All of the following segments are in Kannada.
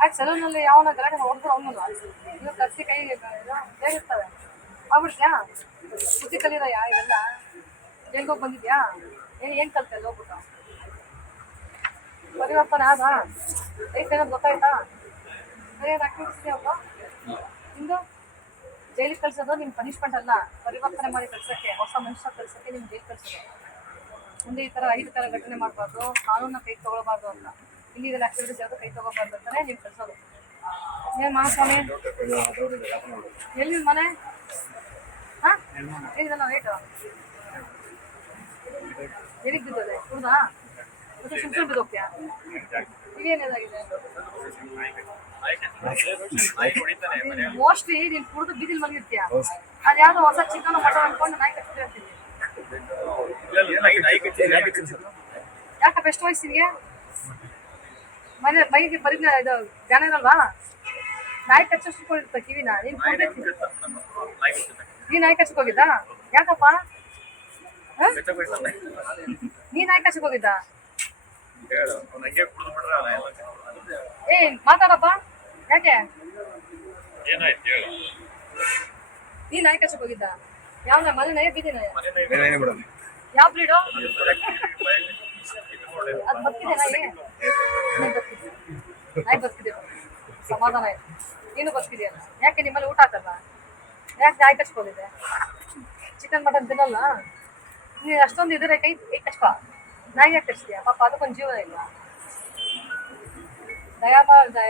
ಆಯ್ತು ಸಲೂನಲ್ಲಿ ಯಾವನ ಗಲಾಟೆ ಹೊಡೆದ್ರು ಅವನು ಇದು ಕತ್ತಿ ಕೈ ಬೇಗಿರ್ತವೆ ಆಗ್ಬಿಡ್ತೀಯಾ ಬುದ್ಧಿ ಕಲೀರಯ್ಯ ಇವೆಲ್ಲ ಜೈಲ್ಗೆ ಹೋಗಿ ಬಂದಿದ್ಯಾ ಏನು ಕಲ್ತೆ ಅಲ್ಲಿ ಹೋಗ್ಬಿಟ್ಟು ಪರಿವರ್ತನೆ ಆದ ಲೈಫ್ ಏನಾದ್ರು ಗೊತ್ತಾಯ್ತಾ ಸರಿಯಾದ ಆಕ್ಟಿವಿಟೀಸ್ಗೆ ನಿಮ್ಮದು ಜೈಲಿಗೆ ಕಳ್ಸೋದು ನಿಮ್ಮ ಪನಿಷ್ಮೆಂಟ್ ಅಲ್ಲ, ಪರಿವರ್ತನೆ ಮಾಡಿ ಕಳ್ಸೋಕ್ಕೆ, ಹೊಸ ಮನುಷ್ಯ ಕಳ್ಸೋಕ್ಕೆ ನಿಮ್ಮ ಜೈಲು ಕಳ್ಸೋದು. ಮುಂದೆ ಈ ಥರ ಥರ ಘಟನೆ ಮಾಡಬಾರ್ದು, ಕಾನೂನ ಕೈ ತೊಗೊಳ್ಬಾರ್ದು ಅಂತ, ಇಲ್ಲಿಗಲ್ ಆಕ್ಟಿವಿಟೀಸ್ ಯಾವುದು ಕೈ ತೊಗೋಬಾರ್ದು ಅಂತಾನೆ ನೀವು ಕಳ್ಸೋದು. ಏನು ಮಹಾಸ್ವಾಮಿ ಎಲ್ಲಿ ಮನೆ? ಹಾಂ ಏನಿದಲ್ಲ ರೇಟು ಎಲ್ಲಿಗೆ ಬಿದ್ದದೆ ಕುಡ್ದಾ ಮತ್ತೆ ಸುಮ್ಮನೆ ಬಿದ್ದೋಗ್ತೀಯಾ? ಇವೇನೇದಾಗಿದೆ ಮೋಸ್ಟ್ಲಿ ನೀನು ಕುಡಿದು ಬೀದಿಲ್ ಮಲಗಿರ್ತೀಯ. ಅದು ಯಾವುದೋ ಹೊಸ ಚಿಕನ್ ಮಟನ್ ಅನ್ಕೊಂಡು ನಾಯಿ ಕಟ್ಟಿರ್ತೀನಿ. ಯಾಕಪ್ಪ ಎಷ್ಟು ವಯಸ್ಸು ನಿನಗೆ? ಮೈಗೆ ಪರಿಜ್ಞ ಇದು ಜ್ಞಾನ ಇರಲ್ವಾ? ನಾಯಿ ಕಚ್ಚೋಷ್ಟು ಕಿವಿನ ನೀನು ಕುಡ್ದೈತಿ. ನೀ ನಾಯಿ ಕಚ್ಚಕ್ ಹೋಗಿದ್ದ? ಯಾಕಪ್ಪ ನೀ ನಾಯಿ ಕಚ್ಚಕ್ ಹೋಗಿದ್ದ? ಏ ಮಾತಾಡಪ್ಪ, ಯಾಕೆ ನೀ ನಾಯಿ ಕಚ್ಚಕ್ ಹೋಗಿದ್ದ? ಯಾವ ಮನೆ ನಾಯ ಬೀದಿ ನಾಯ? ಯಾವ ಬ್ರೀಡು? ಅದು ಬದುಕಿದೆ ನಾಯಿ? ನಾಯಿ ಬದುಕಿದೆ, ಸಮಾಧಾನ ಆಯ್ತು. ನೀನು ಬದುಕಿದೆಯಲ್ಲ, ಯಾಕೆ ನಿಮ್ಮಲ್ಲಿ ಊಟ ಹಾಕಲ್ಲ? ಯಾಕೆ ನಾಯಿ ಕಚ್ಕೊಂಡಿದ್ದೆ? ಚಿಕನ್ ಮಟನ್ ತಿನ್ನಲ್ಲ ನೀನು? ಅಷ್ಟೊಂದು ಇದ್ರೆ ಕೈ ಕಚ್ಪ, ನಾಯಿ ಯಾಕೆ ಕಚ್ತೀಯ? ಪಾಪ ಅದಕ್ಕೊಂದು ಜೀವನ ಇಲ್ಲ.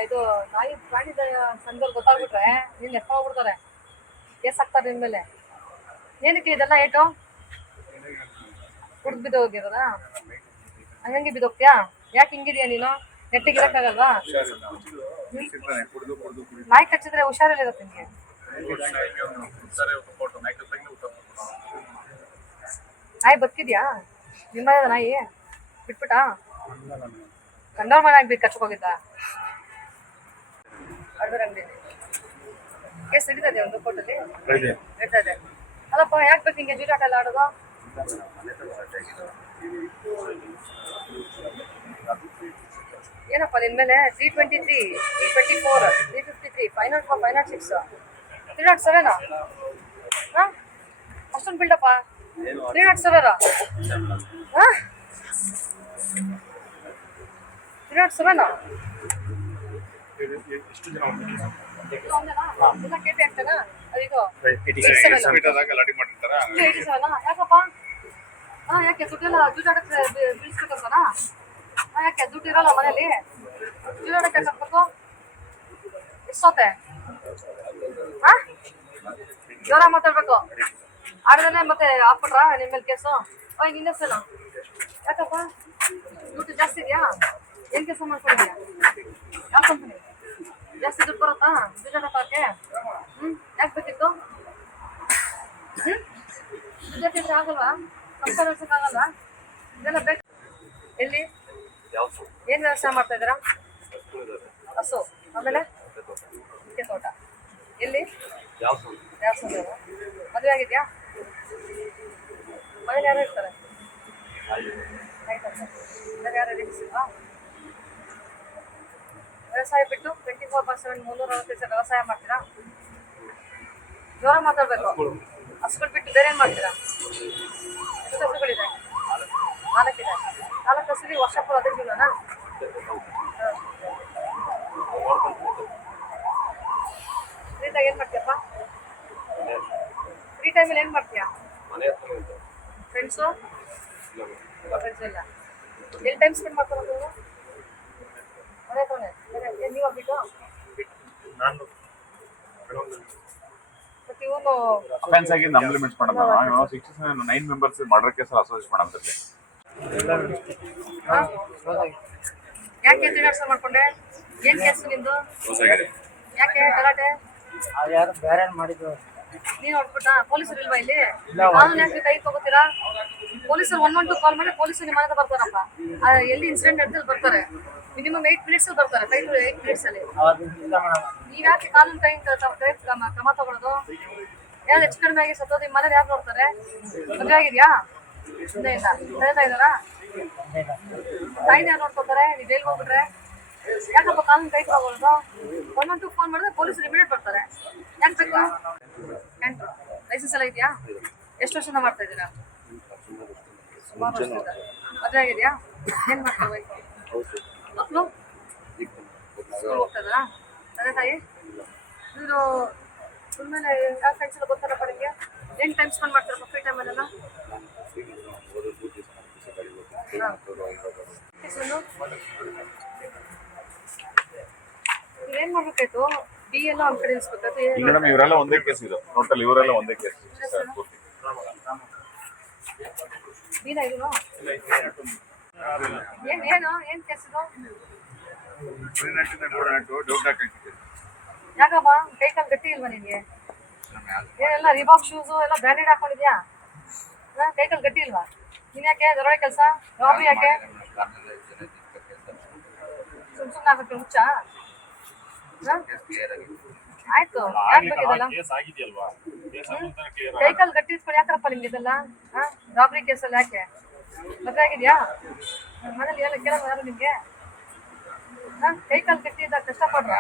ಇದು ನಾಯಿ ಪ್ರಾಣಿ ದಯ ಸಂಘದಲ್ಲಿ ಗೊತ್ತಾಗ್ಬಿಟ್ರೆ ನೀನು ಎಷ್ಟ ಹೋಗ್ಬಿಡ್ತಾರೆ, ಕೇಸ್ ಹಾಕ್ತಾರೆ ನಿನ್ನ ಮೇಲೆ. ಏನಕ್ಕೆ ಇದೆಲ್ಲ ಏಟು? ಕುಡ್ದು ಬಿದ್ದು ಹೋಗಿರೋದ? ಹಂಗಂಗೆ ಬಿದ್ದೋಗ್ತೀಯಾ? ಯಾಕೆ ಹಿಂಗಿದೆಯಾ ನೀನು? ನೆಟ್ಟಿಗೆ ಇರೋಕ್ಕಾಗಲ್ವಾ? ನಾಯಿ ಕಚ್ಚಿದ್ರೆ ಹುಷಾರಿಲ್ಲ ಇರುತ್ತೆ ನಿಮಗೆ. ನಾಯಿ ಬದುಕಿದ್ಯಾ? ನಿಮ್ಮ ನಾಯಿ ಬಿಟ್ಬಿಟ್ಟಾ? ಕಂಡವ್ರ ಮನೆ ಆಗ್ಬೇಕು ಕಚ್ಚಕ್ ಹೋಗಿದ್ದ? ಅಡ್ವರ್ ಅಂಗಡಿ ಕೇಸ್ ನಡೀತದೆ ಒಂದು ಕೋರ್ಟಲ್ಲಿ ನಡೀತಾ ಇದೆ. ಅಲ್ಲಪ್ಪ ಯಾಕೆ ಬೇಕು ಹಿಂಗೆ ಜೂಜಾಟ ಎಲ್ಲ ಆಡೋದು? ಏನಪ್ಪ ನಿನ್ನ ಮೇಲೆ 323, 324, 353, 504, 506, 307? ಹಾಂ ಅಷ್ಟೊಂದು ಬಿಲ್ಡಪ್ಪ? 307 ಹಾಂ 307 ಎಲ್ಲ ಕೆಪಿ ಆಗ್ತಾನಾ? ಅದು 87 ಯಾಕಪ್ಪ? ಹಾಂ ಯಾಕೆ ದುಡ್ಡೆಲ್ಲ ಜೂಜಾಟಕ್ಕೆ ಬೀಳಿಸ್ಬೇಕಂತಾನ? ಹಾಂ ಯಾಕೆ ದುಡ್ಡು ಇರೋಲ್ಲ ಮನೇಲಿ? ಜೂಜಾಟಕ್ಕೆ ಯಾಕೆ ಹಾಕ್ಬೇಕು? ಎಷ್ಟೊತ್ತೆ? ಹಾಂ ಜೋರ ಮಾತಾಡ್ಬೇಕು, ಆಡದಲ್ಲೇ ಮತ್ತೆ ಹಾಕ್ಬಿಟ್ರ ನಿಮ್ಮ ಮೇಲೆ ಕೇಸು? ಓಯ್ ನಿನ್ನ ಹೆಸರು ಯಾಕಪ್ಪ? ದುಡ್ಡು ಜಾಸ್ತಿ ಇದೆಯಾ? ಏನು ಕೆಲಸ ಮಾಡ್ಕೊಂಡಿದ್ಯಾ? ಯಾವ ಕಂಪನಿ? ಜಾಸ್ತಿ ದುಡ್ಡು ಬರುತ್ತಾ ಜೂಜಾಟ ಹಾಕಕ್ಕೆ? ಯಾಕೆ ಬೇಕಿತ್ತು? ದುಡ್ಡು ಇದ್ರೆ ಆಗಲ್ವಾ? ಸಂಸಾರ ನಡೆಸೋಕ್ಕಾಗಲ್ವಾ? ಇದೆಲ್ಲ ಬೇಕು. ಎಲ್ಲಿ ಏನು ವ್ಯವಸಾಯ ಮಾಡ್ತಾ ಇದ್ದೀರಾ? ಹಸು, ಆಮೇಲೆ ಅಡಿಕೆ ತೋಟ. ಎಲ್ಲಿ? ಯಾವ ಮದುವೆ ಆಗಿದೆಯಾ? ಮನೇಲಿ ಯಾರು ಇರ್ತಾರೆ? ಆಯ್ತು ಯಾರು ರೆಡಿಸಿಲ್ವಾ? ವ್ಯವಸಾಯ ಬಿಟ್ಟು 24/7 365 ವ್ಯವಸಾಯ ಮಾಡ್ತೀರಾ? ಜೋರ ಮಾತಾಡ್ಬೇಕು. ಹಸುಗಳು ಬಿಟ್ಟು ಬೇರೆ ಏನು ಮಾಡ್ತೀರಾ? ಎಷ್ಟು ಹಸುಗಳಿದೆ? 4 ಇದೆ. 4 ಹಸುಲಿ ವರ್ಷ ಪೂರ ಅದೇ ಜೀವನನಾ? ಫ್ರೀದಾಗ ಏನು ಮಾಡ್ತೀಯಪ್ಪ? ಫ್ರೀ ಟೈಮಲ್ಲಿ ಏನು ಮಾಡ್ತೀಯಾ? ಫ್ರೆಂಡ್ಸು ಇಲ್ಲ. ಎಲ್ಲಿ ಟೈಮ್ ಸ್ಪೆಂಡ್ ಮಾಡ್ತಾರೆ ನೀವು? ಮನೆ ಹತ್ರನೇ ನೀವು ಬಿಟ್ಟು ಮತ್ತೆ ಇವನು ಅಫೆನ್ಸ್ ಆಗಿ ನಮ್ಮ ಲಿಮಿಟ್ಸ್ ಮಾಡೋಣ. ನಾವು 69 ಮೆಂಬರ್ಸ್ ಮರ್ಡರ್ ಕೇಸ್ ಅಸೋಸಿಯೇಟ್ ಮಾಡೋದ್ರಲ್ಲಿ ಯಾಕೆ ತಿರ್ಗಾಡ್ಸ ಮಾಡ್ಕೊಂಡೆ? ಏನ್ ಕೇಸು ನಿಂದು? ಯಾಕೆ ಗಲಾಟೆ? ಯಾರು ಬೇರೆ ಮಾಡಿದ್ರು. ನೀನ್ ಹೊಡ್ಬಿಟ್ಟ? ಪೊಲೀಸರು ಇಲ್ವಾ ಇಲ್ಲಿ? ಕಾನೂನು ಯಾಕೆ ಕೈ ತಗೋತೀರಾ? ಪೊಲೀಸರು 112 ಕಾಲ್ ಮಾಡಿ ಪೊಲೀಸರು ನಿಮ್ಮ ಮನೆ ಬರ್ತಾರಪ್ಪ. ಎಲ್ಲಿ ಇನ್ಸಿಡೆಂಟ್ ನಡೆದಲ್ಲಿ ಬರ್ತಾರೆ. ಮಿನಿಮಮ್ 8 minutes ಬರ್ತಾರೆ. 5 to 8 minutes ಅಲ್ಲಿ. ನೀವ್ ಯಾಕೆ ಕಾನೂನು ಕೈ ಕ್ರಮ ತಗೊಳ್ಳೋದು? ಯಾರು ಹೆಚ್ಚು ಕಡಿಮೆ ಆಗಿ ಸತ್ತೋದು ನಿಮ್ಮ ಮನೇಲಿ ಯಾರು ನೋಡ್ತಾರೆ? ಮದುವೆ ಆಗಿದ್ಯಾ? ಇಲ್ಲ ತಂದೆ ತಾಯಿ ಇದಾರಾ? ತಾಯಿನ ಯಾರು ನೋಡ್ಕೊತಾರೆ? ನೀವು ಜೈಲ್ಗೆ ಹೋಗ್ಬಿಟ್ರೆ ಯಾಕಪ್ಪ ಕಾನೂನು ಕೈ ತಗೊಳ್ಳೋದು? 112 ಫೋನ್ ಮಾಡಿದ್ರೆ ಪೊಲೀಸರು ಇಮಿಡಿಯೇಟ್ ಬರ್ತಾರೆ. ಯಾಕೆ ಬೇಕು? ಎಂಟು ಲೈಸೆನ್ಸ್ ಎಲ್ಲ ಇದೆಯಾ? ಎಷ್ಟು ವರ್ಷದಿಂದ ಮಾಡ್ತಾ ಇದ್ದೀರಾ? ಸುಮಾರು ವರ್ಷದಿಂದ. ಮದುವೆ ಆಗಿದೆಯಾ? ಏನು ಮಾಡ್ತಾರೆ ವೈಫ್? ಮಕ್ಕಳು ಸ್ಕೂಲ್ ಹೋಗ್ತಾ ಇದ್ದಾರಾ? ಅದೇ ತಾಯಿ ನೀನು ಸುಮ್ಮನೆ ಯಾವ ಫ್ರೆಂಡ್ಸ್ ಎಲ್ಲ ಗೊತ್ತಾರಪ್ಪ ನಿಮಗೆ? ಏನು ಟೈಮ್ ಸ್ಪೆಂಡ್ ಮಾಡ್ತಾರಪ್ಪ ಫ್ರೀ ಟೈಮಲ್ಲೆಲ್ಲ? ಏನ್ ಮಾಡ್ಬೇಕಾಯ್ತು? ಬಿ ಎಲ್ಲ ಒಂದ್ ಕಡೆ ಇಸ್ಬೇಕಾಯ್ತು. ಈಗ ಮೇಡಮ್ ಇವರೆಲ್ಲ ಒಂದೇ ಕೇಸ್ ಇದು ಟೋಟಲ್ ಇವರೆಲ್ಲ ಒಂದೇ ಕೇಸ್ ಬೀನ ಇದು ಏನ್ ಕೇಸ್ ಇದು? ಯಾಕಪ್ಪ ಕೈ ಕಾಲು ಗಟ್ಟಿ ಇಲ್ವಾ ನಿನ್ಗೆ? ಏನೆಲ್ಲ ರಿಬಾಕ್ ಶೂಸು ಎಲ್ಲ ಬ್ರ್ಯಾಂಡೆಡ್ ಹಾಕೊಂಡಿದ್ಯಾ? ಕೈ ಕಾಲು ಗಟ್ಟಿ ಇಲ್ವಾ? ನೀನ್ ಯಾಕೆ ದರೋಡೆ ಕೆಲಸ ರಾಬರಿ ಯಾಕೆ? ಸುಮ್ಮನೆ ಆಗಕ್ಕೆ ಹುಚ್ಚ? ಆಯ್ತು ಯಾಕೆ ಬೇಕಿದಲ್ಲ? ಕೈ ಕಾಲು ಗಟ್ಟಿ ಇಟ್ಕೊಂಡು ಯಾಕಪ್ಪ ನಿಮ್ಗೆ ಇದೆಲ್ಲ? ರಾಬರಿ ಕೇಸಲ್ಲಿ ಯಾಕೆ? ಮದುವೆ ಆಗಿದ್ಯಾ? ಮನೇಲಿ ಎಲ್ಲ ಕೇಳೋದು ಯಾರು ನಿಮ್ಗೆ? ಕೈ ಕಾಲು ಗಟ್ಟಿ ಇದ್ದಾಗ ಕಷ್ಟಪಡ್ರ?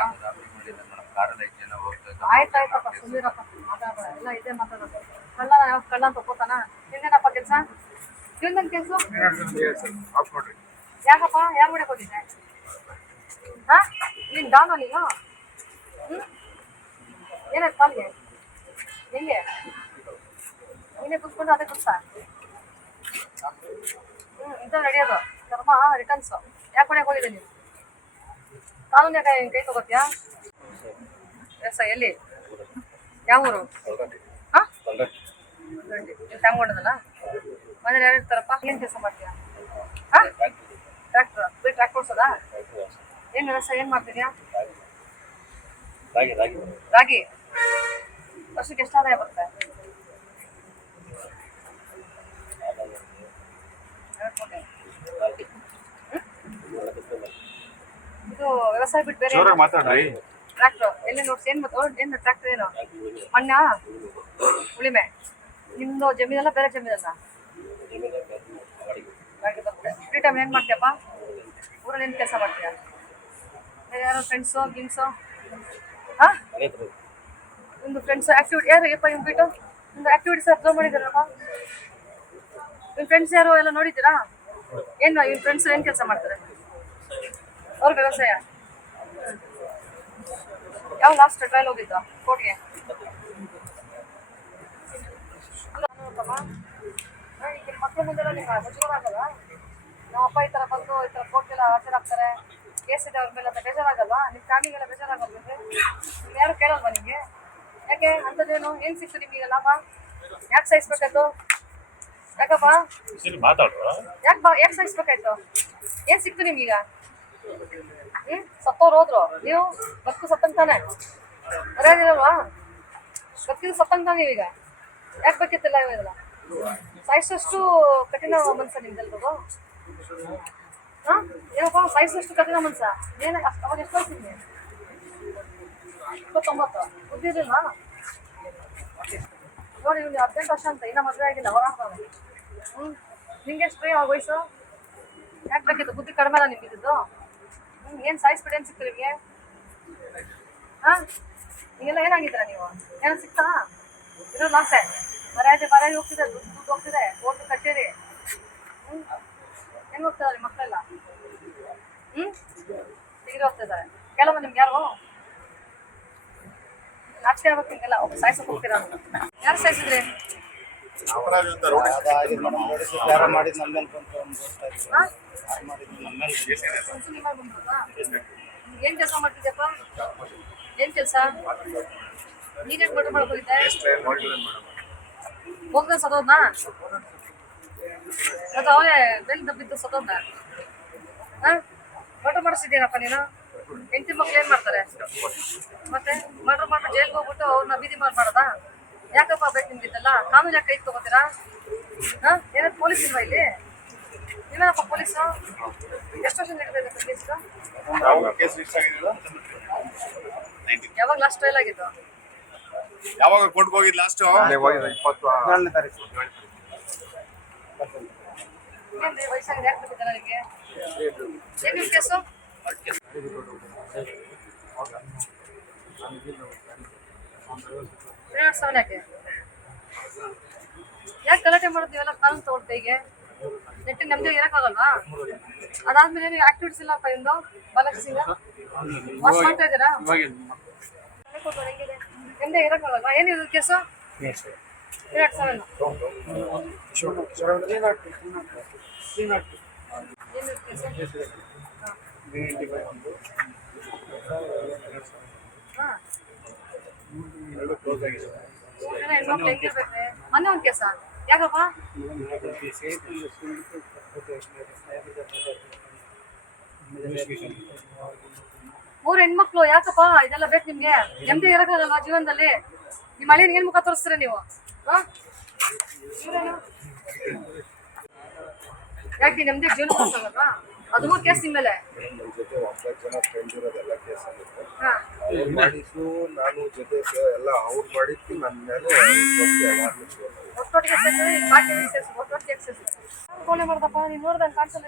ಆಯ್ತಾಯ್ತಪ್ಪ ಸುಮ್ಮನಿರಪ್ಪ, ಮಾತಾಡ ಎಲ್ಲ ಇದೆ ಮಾತಾಡೋದು. ಕಳ್ಳ ಯಾವ ಕಳ್ಳ ಅಂತ ಒಪ್ಕೋತಾನ? ನಿಂದೇನಪ್ಪ ಕೆಲಸ? ಇವನ್ ಕೆಲಸ ಯಾಕಪ್ಪ? ಯಾರು ಹೊಡಕ್ ಹೋಗಿದ್ದೆ? ನೀನ್ ಡಾನು ನೀನು? ಏನಾಯ್ತು ಕಾಲಿಗೆ? ಹೆಂಗೆ ನೀನೇ ಕೂತ್ಕೊಂಡು ಅದೇ ಕೂತ್ತಾ? ಇಂಥ ನಡೆಯೋದು ಕರ್ಮ ರಿಟರ್ನ್ಸು. ಯಾಕೆ ಹೊಡಕ್ ಹೋಗಿದೆ ನೀನು? ಕಾನೂನು ಯಾಕೆ ಕೈ ತಗೋತೀಯಾ? ಎಸ್ ಎಲ್ಲಿ ಯಾವ ಊರು? ಹಾಂ ತಗೊಂಡದಲ್ಲ ಮನೇಲಿ ಯಾರು ಇರ್ತಾರಪ್ಪ? ಏನು ಕೆಲಸ ಮಾಡ್ತೀಯಾ? ಹಾಂ ಟ್ರ್ಯಾಕ್ಟರ್ ಟ್ರ್ಯಾಕ್ಟರ್ ಓಡಿಸೋದಾ? ಏನು ವ್ಯವಸಾಯ ಏನು ಮಾಡ್ತಿದ್ಯಾ? ರಾಗಿ ವರ್ಷಕ್ಕೆ ಎಷ್ಟು ಆದಾಯ ಬರುತ್ತೆ? 2 ಕೋಟಿ. ಇದು ವ್ಯವಸಾಯ ಬಿಟ್ಟು ಬೇರೆ ಮಾತಾಡ್ರಿ. ಟ್ರ್ಯಾಕ್ಟರ್ ಎಲ್ಲಿ ನೋಡ್ಸಿ? ಏನು ಟ್ರ್ಯಾಕ್ಟರ್ ಏನು ಮಣ್ಣ ಉಳಿಮೆ? ನಿಮ್ದು ಜಮೀನೆಲ್ಲ ಬೇರೆ ಜಮೀನಲ್ಲ? ಫ್ರೀ ಟೈಮ್ ಏನು ಮಾಡ್ತೀಯಪ್ಪ? ಊರಲ್ಲಿ ಏನು ಕೆಲಸ ಮಾಡ್ತೀಯ? ಯಾರೋ ಫ್ರೆಂಡ್ಸು ಗಿಮ್ಸು? ಹಾಂ ನಿಮ್ಮದು ಫ್ರೆಂಡ್ಸು ಆ್ಯಕ್ಟಿವಿಟಿ ಯಾರು ಯಪ್ಪ ನಿಮ್ಮ ಬಿಟ್ಟು ನಿಮ್ಮದು ಆ್ಯಕ್ಟಿವಿಟೀಸ್ ಅಬ್ಸರ್ವ್ ಮಾಡಿದ್ದೀರಪ್ಪ? ನಿಮ್ಮ ಫ್ರೆಂಡ್ಸ್ ಯಾರು ಎಲ್ಲ ನೋಡಿದ್ದೀರಾ? ಏನು ನಿಮ್ಮ ಫ್ರೆಂಡ್ಸ್ ಏನು ಕೆಲಸ ಮಾಡ್ತಾರೆ? ಅವ್ರ ವ್ಯವಸಾಯ? ಯಾವ ಲಾಸ್ಟ್ ಟ್ರಯಲ್ ಹೋಗಿದ್ದು ಕೋರ್ಟ್ಗೆ? ಈಗ ಮಕ್ಕಳ ಮುಂದೆಲ್ಲ ನಿಮ್ಗೆ ಮುಜುಗರಾಗಲ್ಲ? ನಮ್ಮ ಅಪ್ಪ ಈ ಥರ ಬಂದು ಈ ಥರ ಕೋರ್ಟ್ಗೆಲ್ಲ ಹಾಜರಾಗ್ತಾರೆ, ಕೇಸ್ ಇದೆ ಅವ್ರ ಮೇಲೆ ಅಂತ ಬೇಜಾರಾಗಲ್ವಾ? ನಿಮ್ಮ ಫ್ಯಾಮಿಲಿಗೆಲ್ಲ ಬೇಜಾರಾಗಲ್ವ? ನಿಮ್ಗೆ ಯಾರು ಕೇಳಲ್ವಾ ನಿಮಗೆ? ಯಾಕೆ ಅಂಥದ್ದೇನು ಏನು ಸಿಕ್ತು ನಿಮಗೀಗ ಲಾಭ? ಯಾಕೆ ಸಹಿಸ್ಬೇಕಾಯ್ತು? ಯಾಕಪ್ಪ ಯಾಕೆ ಸಹಿಸ್ಬೇಕಾಯ್ತು? ಏನು ಸಿಕ್ತು ನಿಮ್ಗೀಗ? ಸತ್ತವ್ರು ಹೋದ್ರು, ನೀವು ಬದುಕು ಸತ್ತಂಗ್ ತಾನೆ? ಮರ್ಯಾದಿಲ್ವಾ? ಬದುಕಿದ್ದು ಸತ್ತಂಗ್ ತಾನೆ ನೀವೀಗ? ಯಾಕೆ ಬೇಕಿತ್ತಿಲ್ಲ ಇವೆಲ್ಲ? ಸಾಯಿಸೋಷ್ಟು ಕಠಿಣ ಮನ್ಸ ನಿಮ್ದೆಲ್ರಿಗೂ? ಹಾಂ ಏನಪ್ಪ ಸಾಯಿಸೋಷ್ಟು ಕಠಿಣ ಮನ್ಸ? ಏನು ಅವಾಗ ಎಷ್ಟು ವಯಸ್ಸಿದ್ವಿ? 29 ಬುದ್ಧಿ ಇರಲಿಲ್ಲ ನೋಡಿ. ಇವ್ನು 18 ವರ್ಷ ಅಂತ ಇನ್ನೂ ಮದುವೆ ಆಗಿಲ್ಲ, ಹೊರಾಗ್ತಾವೆ. ನಿಂಗೆ ಎಷ್ಟು ಅವಾಗ ವಯಸ್ಸು? ಯಾಕೆ ಬೇಕಿತ್ತು? ಬುದ್ಧಿ ಕಡಿಮೆ ಅಲ್ಲ ನಿಮ್ಗಿದ್ದು? ಏನು ಸಾಯಿಸ್ಬಿಟ್ಟು ಏನು ಸಿಕ್ತು ನಿಮಗೆ? ಹಾಂ ಈಗೆಲ್ಲ ಏನಾಗಿದ್ದೀರಾ ನೀವು? ಏನೋ ಸಿಕ್ತಾ? ಇರೋದು ಆಸೆ ಮರ್ಯಾದೆ ಹೋಗ್ತಿದೆ, ದುಡ್ಡು ಹೋಗ್ತಿದೆ, ಕೋರ್ಟು ಕಚೇರಿ. ಹೆಂಗೆ ಹೋಗ್ತಿದ್ದಾರೆ ಮಕ್ಕಳೆಲ್ಲ? ಡಿಗ್ರಿ ಹೋಗ್ತಿದ್ದಾರೆ. ಕೆಲವು ನಿಮ್ಗೆ ಯಾರು ನಾಚಿಕೆ ಆಗ್ಬೇಕು ನಿಮಗೆಲ್ಲ? ಸಾಯಿಸೋಕೆ ಹೋಗ್ತೀರಾ? ಯಾರು ಸಾಯಿಸಿದ್ರಿ? ಏನ್ ಕೆಲಸ ಮಾಡ್ತಿದ್ಯಪ್ಪ? ಏನ್ ಕೆಲಸ? ನೀನೇನ್ ಮರ್ಡರ್ ಮಾಡಕ್ ಹೋಗಿದ್ದೆ? ಹೋಗ್ದ ಸದೋದ್ನಾ? ಅದು ಅವನೇ ಬೆಲ್ ದಬ್ಬಿದ್ದು ಸದೋದ್ನ? ಮರ್ಡರ್ ಮಾಡಿಸಿದ್ದೀನಪ್ಪ ನೀನು? ಹೆಂಡತಿ ಮಕ್ಳು ಏನ್ ಮಾಡ್ತಾರೆ? ಮತ್ತೆ ಮರ್ಡರ್ ಮಾಡ್ಬಿಟ್ಟು ಜೈಲ್ಗೆ ಹೋಗ್ಬಿಟ್ಟು ಅವ್ರನ್ನ ಬೀದಿ ಮಾಡೋದಾ? ಯಾಕಪ್ಪ ಬೇಕು ನಿಮ್ಗಿದ್ದಲ್ಲ? ಕಾನೂನು ಯಾಕೆ ಕೈ ತಗೋತೀರಾ? ಏನಾದ್ರು ಪೊಲೀಸ್ ಇಲ್ವಾ ಇಲ್ಲಿ? ನೀವೇನಪ್ಪ ಪೊಲೀಸು? ಎಷ್ಟು ವರ್ಷ ನಡೀತಾ ಕೇಸ್? ಯಾವಾಗ ಲಾಸ್ಟ್ ಟ್ರಯಲ್ ಆಗಿದ್ದು? ಯಾವಾಗ ಕೋರ್ಟ್ಗೆ ಹೋಗಿದ್ದು ಲಾಸ್ಟ್? 27ನೇ ತಾರೀಕು. ಏನ್ರಿ ವಯಸ್ಸಾಗಿದೆ? ಯಾಕೆ ಬೇಕಿದ್ದಲ್ಲ ನಿಮಗೆ? ಏನು ಕೇಸು? ಸಾವಿರ ಯಾಕೆ ಯಾಕೆ ಗಲಾಟೆ ಮಾಡೋದು ಇವೆಲ್ಲ ಕಾನೂನು ತಗೊಳ್ತಾ ಕೈಗೆ ನೆಟ್ಟಿನ ನಮ್ದು ಇರೋಕ್ಕಾಗಲ್ವಾ? ಅದಾದ್ಮೇಲೆ ನೀವು ಆಕ್ಟಿವಿಟೀಸ್ ಇಲ್ಲ ಇಂದು ಬಾಲಕ ಸಿಂಗ ವಾಶ್ ಮಾಡ್ತಾ ಇದ್ದೀರಾ? ನಿಮ್ದೇ ಇರೋಕ್ಕಾಗಲ್ವಾ? ಏನಿದೆ ಕೇಸು? 2,700 ಏನಿದೆ ಕೇಸು? ಹಾಂ ಹೆಣ್ಮಕ್ಳು ಹೆಂಗಿರ್ಬೇಕ್ರೆ ಮೊನ್ನೆ ಒಂದು ಕೇಸ ಯಾಕಪ್ಪ? ಮೂರು ಹೆಣ್ಮಕ್ಳು ಯಾಕಪ್ಪ ಇದೆಲ್ಲ ಬೇಕು ನಿಮ್ಗೆ? ನೆಮ್ಮದಿ ಇರೋಕ್ಕಾಗಲ್ವಾ ಜೀವನದಲ್ಲಿ? ನಿಮ್ಮ ಹಳ್ಳಿನ ಏನ್ ಮುಖ ತೋರಿಸ್ತೀರ ನೀವು? ಯಾಕೆ ನೆಮ್ಮದಿ ಜೀವನ ತೋರಿಸೋದಲ್ವಾ? ಅದು ಕೇಸ್ ನಿಮ್ಮ ಮೇಲೆ. ಮಾಡಿದ್ದು ನಾನು ಜೊತೆ ಎಲ್ಲ ಅವ್ರು ಮಾಡಿದ್ದು ನನ್ನ ಮೇಲೆ ಒಟ್ಟೊಟ್ಟಿಗೆ ಕೋಣೆ ಮಾಡ್ದಪ್ಪ ನೀನ್ ನೋಡ್ದಂಗೆ ಕಾಣಿಸಲ್ಲ.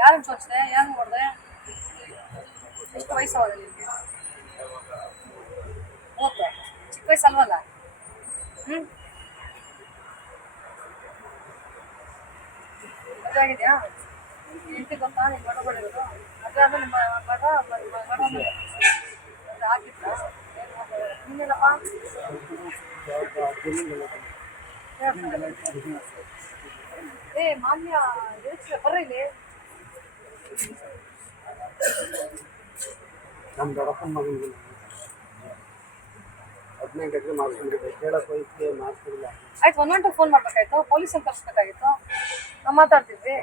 ಯಾರನ್ನ ಸೋಚ್ದೆ? ಯಾರನ್ನ ನೋಡ್ದೆ? ಎಷ್ಟು ವಯಸ್ಸವಾದ ನಿಮ್ಗೆ? ಓಕೆ, ಚಿಕ್ಕ ವಯಸ್ಸು ಅಲ್ವಲ್ಲ? ಮದುವೆ ಆಗಿದ್ಯಾ? ಹೆಂಡತಿ ಗೊತ್ತಾ ನೀನು ಮಗ ಬಡಿರೋದು? ಮದುವೆ ಆದ್ಮೇಲೆ ನಿಮ್ಮ ಮಗ ಆಗಿತ್ತ? ನೀನೇನಪ್ಪ? ಏ ಮಾನ್ಯ ಬರ್ರಿ ಇಲ್ಲಿ. ನಮ್ಮ ದೊಡ್ಡಪ್ಪನ ಮಗನಿಗೆ 15 ಎಕರೆ ಮಾಡ್ಕೊಂಡಿದ್ದೆ, ಕೇಳಕ್ಕೆ ಹೋಯ್ತು ಮಾಡ್ತಿಲ್ಲ. ಆಯ್ತು, 112 ಫೋನ್ ಮಾಡ್ಬೇಕಾಯ್ತು, ಪೊಲೀಸನ್ನು ಕರ್ಸ್ಬೇಕಾಗಿತ್ತು, ನಾವು ಮಾತಾಡ್ತಿದ್ವಿ.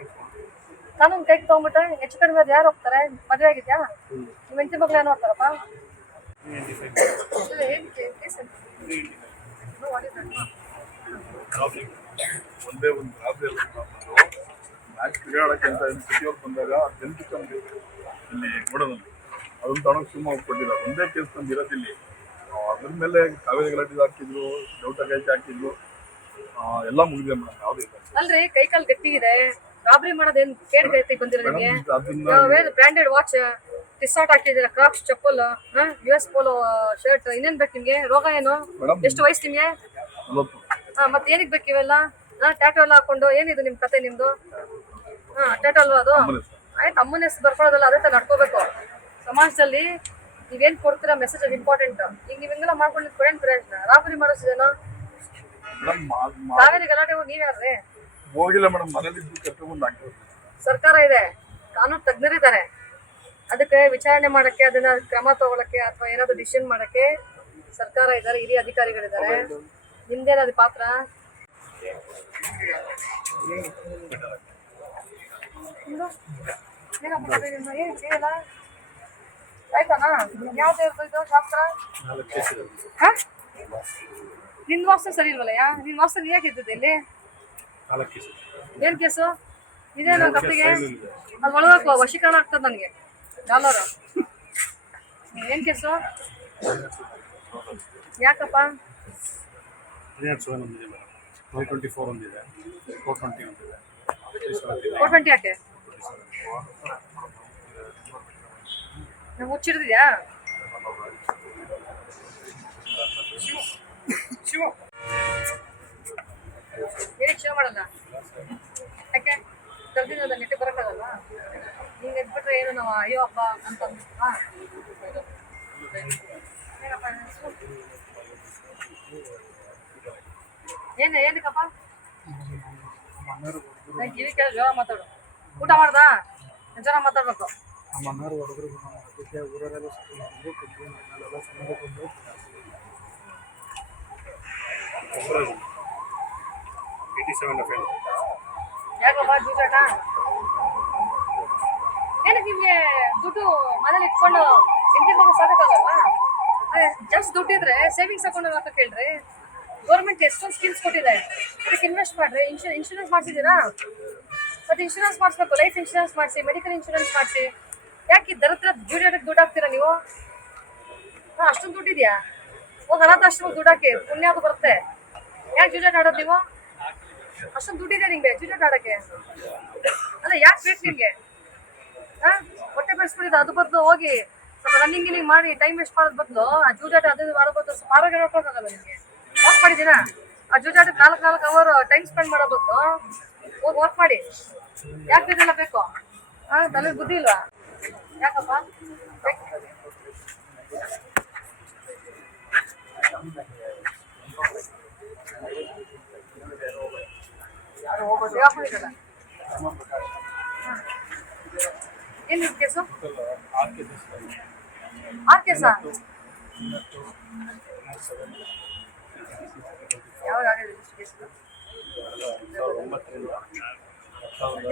ಕಾನೂನು ಕೈಗೆ ತಗೊಂಡ್ಬಿಟ್ರೆ ಹೆಚ್ಚು ಕಡಿಮೆ ಅದು ಯಾರು ಹೋಗ್ತಾರೆ? ಮದುವೆ ಆಗಿದ್ಯಾ? ನಿಮ್ಮ ಹೆಂಡತಿ ಮಕ್ಳು ಏನು ನೋಡ್ತಾರಪ್ಪ? ಒಂದೇ ಒಂದು ಮ್ಯಾಚ್ ಕ್ರೀಡಾಡಕ್ಕೆ ಅಂತ ಸಿಟಿಯವ್ರು ಬಂದಾಗ ಟೆಂತ್ ಇಲ್ಲಿ ನೋಡೋದು ಅದನ್ನು ತಗೊಂಡು ಶಿವಮೊಗ್ಗ ಕೊಟ್ಟಿದ್ದಾರೆ. ಒಂದೇ ಕೇಸ್ ತಂದು ಇರೋದಿಲ್ಲಿ. ಅದ್ರ ಮೇಲೆ ಕಾವೇರಿ ಗಲಾಟೆ ಹಾಕಿದ್ರು, ಡೌಟಾಗೈತೆ ಹಾಕಿದ್ರು, ಎಲ್ಲ ಮುಗಿದಿದೆ ಮೇಡಮ್. ಯಾವುದೇ ಇಲ್ಲ. ಅಲ್ರಿ, ಕೈ ಕಾಲು ಗಟ್ಟಿಗಿದೆ, ರಾಬರಿ ಮಾಡೋದೇನು ಕೇಳ್ಗೈತೆ ಬಂದಿರೋ ನಿಮಗೆ? ಬ್ರ್ಯಾಂಡೆಡ್ ವಾಚ್, ಟಿಶರ್ಟ್ ಹಾಕಿದ್ದೀರಾ, ಕ್ರಾಕ್ಸ್ ಚಪ್ಪಲ್, US ಪೋಲೋ ಶರ್ಟ್, ಇನ್ನೇನ್ ಬೇಕು ನಿಮ್ಗೆ? ರೋಗ ಏನು? ಎಷ್ಟು ವಯಸ್ಸು ನಿಮ್ಗೆ? ಮತ್ತೆ ಏನಕ್ಕೆ ಬೇಕು ಇವೆಲ್ಲ? ಟ್ಯಾಟೋ ಎಲ್ಲ ಹಾಕೊಂಡು ಏನಿದು ನಿಮ್ ಕತೆ ನಿಮ್ದು? ಟ್ಯಾಟೋ ಅಲ್ವಾ ಅದು? ಆಯ್ತು, ಅಮ್ಮನ ಹೆಸರು ಬರ್ಕೊಳ್ಳೋದಲ್ಲ, ಅದೇ ತರ ನಡ್ಕೋಬೇಕು ಸಮಾಜದಲ್ಲಿ. ನೀವೇನ್ ಕೊಡ್ತೀರಾ ಮೆಸೇಜ್ ಅದು ಇಂಪಾರ್ಟೆಂಟ್. ಈಗ ನೀವ್ ಹಿಂಗೆಲ್ಲ ಮಾಡ್ಕೊಂಡು ಕೊಡೇನ್ ಪ್ರಯೋಜನ? ರಾಬರಿ ಮಾಡೋದೇನೋ? ಕಾವೇರಿ ಗಲಾಟೆ ನೀವ್ ಯಾರ್ರಿ? ಹೋಗಿಲ್ಲ ಮೇಡಮ್, ಮನೇಲಿ ಕರ್ಕೊಂಡ್ಬಂದು ಹಾಕಿದ್ರು. ಸರ್ಕಾರ ಇದೆ, ಕಾನೂನು ತಜ್ಞರಿದ್ದಾರೆ, ಅದಕ್ಕೆ ವಿಚಾರಣೆ ಮಾಡಕ್ಕೆ, ಅದನ್ನ ಕ್ರಮ ತಗೊಳಕ್ಕೆ ಅಥವಾ ಏನಾದ್ರು ಡಿಸಿಷನ್ ಮಾಡಕ್ಕೆ ಸರ್ಕಾರ ಇದ್ದಾರೆ, ಹಿರಿಯ ಅಧಿಕಾರಿಗಳಿದ್ದಾರೆ. ನಿಮ್ದೇನದು ಪಾತ್ರ? ಆಯ್ತಾನಾ? ಯಾವ್ದು ಇದು ಶಾಸ್ತ್ರ? ನಿನ್ ವಾಸ್ತು ಸರಿ ಇಲ್ವಲ್ಲಯ್ಯ? ನಿನ್ ವಾಸ್ತು ನೀ ಯಾಕೆ ಇದ್ದದ್ದು ಇಲ್ಲಿ? ಏನ್ ಕೇಸು? ಇದೇನು ಕಪ್ಪಿಗೆ? ಅದು ಒಳಗೋಕೋ, ವಶೀಕರಣ ಆಗ್ತದೆ ನನಗೆ ಡಾಲರ್. ಏನ್ ಕೇಸು? ಯಾಕಪ್ಪ? 424 ಒಂದಿದೆ, 420 ಒಂದಿದೆ. 420 ಯಾಕೆ? ನಾವು ಹುಚ್ಚಿಡ್ದಿದ್ಯಾ? ಏನಕ್ಕೆ ಶಿವ ಮಾಡಲ್ಲ? ಯಾಕೆ ಕರ್ದಿದ್ದಲ್ಲ, ನೆಟ್ಟಿ ಬರೋಕ್ಕಾಗಲ್ಲ? ಹಿಂಗೆ ಎದ್ಬಿಟ್ರೆ ಏನು ನಾವು ಅಯ್ಯೋ ಹಬ್ಬ ಅಂತ ಏನಕ್ಕಪ್ಪ? ನಂಗೆ ಕಿವಿ ಕೇಳಿ ಜೋರ ಮಾತಾಡು. ಊಟ ಮಾಡ್ದಾ? ಜೋರ ಮಾತಾಡ್ಬೇಕು. ನಮ್ಮಣ್ಣವ್ರು ಹೊಡೆದ್ರು, ಊರರೆಲ್ಲ ಯಾಕಪ್ಪ ಜೂಜಾಟ? ಏನಕ್ಕೆ ನಿಮ್ಗೆ ದುಡ್ಡು ಮನೇಲಿ ಇಟ್ಕೊಂಡು ಹೆಂಡತಿ ಮಗ ಸಾಕಾಗಲ್ವಾ? ಜಸ್ಟ್ ದುಡ್ಡಿದ್ರೆ ಸೇವಿಂಗ್ಸ್ ಅಕೌಂಟ್ ಅಂತ ಕೇಳ್ರಿ. ಗೌರ್ಮೆಂಟ್ ಎಷ್ಟೊಂದು ಸ್ಕೀಮ್ಸ್ ಕೊಟ್ಟಿದೆ, ಅದಕ್ಕೆ ಇನ್ವೆಸ್ಟ್ ಮಾಡ್ರಿ. ಇನ್ಶೂರೆನ್ಸ್ ಮಾಡಿಸಿದ್ದೀರಾ? ಮತ್ತೆ ಇನ್ಶೂರೆನ್ಸ್ ಮಾಡಿಸ್ಬೇಕು, ಲೈಫ್ ಇನ್ಶೂರೆನ್ಸ್ ಮಾಡಿಸಿ, ಮೆಡಿಕಲ್ ಇನ್ಶೂರೆನ್ಸ್ ಮಾಡಿಸಿ. ಯಾಕೆ ದರಿದ್ರ ಜೂಡಿಯೋದಕ್ಕೆ ದುಡ್ಡು ಹಾಕ್ತೀರಾ ನೀವು? ಅಷ್ಟೊಂದು ದುಡ್ಡಿದ್ಯಾ? ಹೋಗಿ ಅನಾಥಾಶ್ರಮಕ್ಕೆ ದುಡ್ಡು ಹಾಕಿ, ಪುಣ್ಯ ಅದು ಬರುತ್ತೆ. ಯಾಕೆ ಜೂಜಾಟ ಆಡೋದು ನೀವು? ಅಷ್ಟೊಂದು ದುಡ್ಡಿದೆ ನಿಂಗೆ ಜೂಜಾಟ ಆಡಕ್ಕೆ? ಅಲ್ಲ ಯಾಕೆ ಬೇಕು ನಿಮ್ಗೆ? ಹೊಟ್ಟೆ ಬೆಳೆಸ್ಬಿಟ್ಟಿದೆ, ಅದು ಬದಲು ಹೋಗಿ ಸ್ವಲ್ಪ ರನ್ನಿಂಗ್ ಗಿನ್ನಿಂಗ್ ಮಾಡಿ ಟೈಮ್ ವೇಸ್ಟ್ ಮಾಡೋದ್ ಬದಲು ಆ ಜೂಜಾಟ ಅದು ಮಾಡೋ ಬದಲು ಸ್ವಲ್ಪ ಆರೋಗ್ಯ ನೋಡ್ಕೊಳಕ್ಕಾಗಲ್ಲ ನಿಮ್ಗೆ? ವಾಕ್ ಮಾಡಿದ್ದೀನ ಆ ಜೂಜಾಟಕ್ಕೆ 4 ಅವರ್ ಟೈಮ್ ಸ್ಪೆಂಡ್ ಮಾಡೋ ಬದಲು ಹೋಗಿ ವಾಕ್ ಮಾಡಿ. ಯಾಕೆ ಇದೆಲ್ಲ ಬೇಕು? ತಲೆ ಬುದ್ಧಿ ಇಲ್ವಾ? ಯಾಕಪ್ಪ ಏನು ಕೇಸು? 6 ಕೇಸಾ? ಯಾವಾಗ ಆಗಿದೆ ಕೇಸು?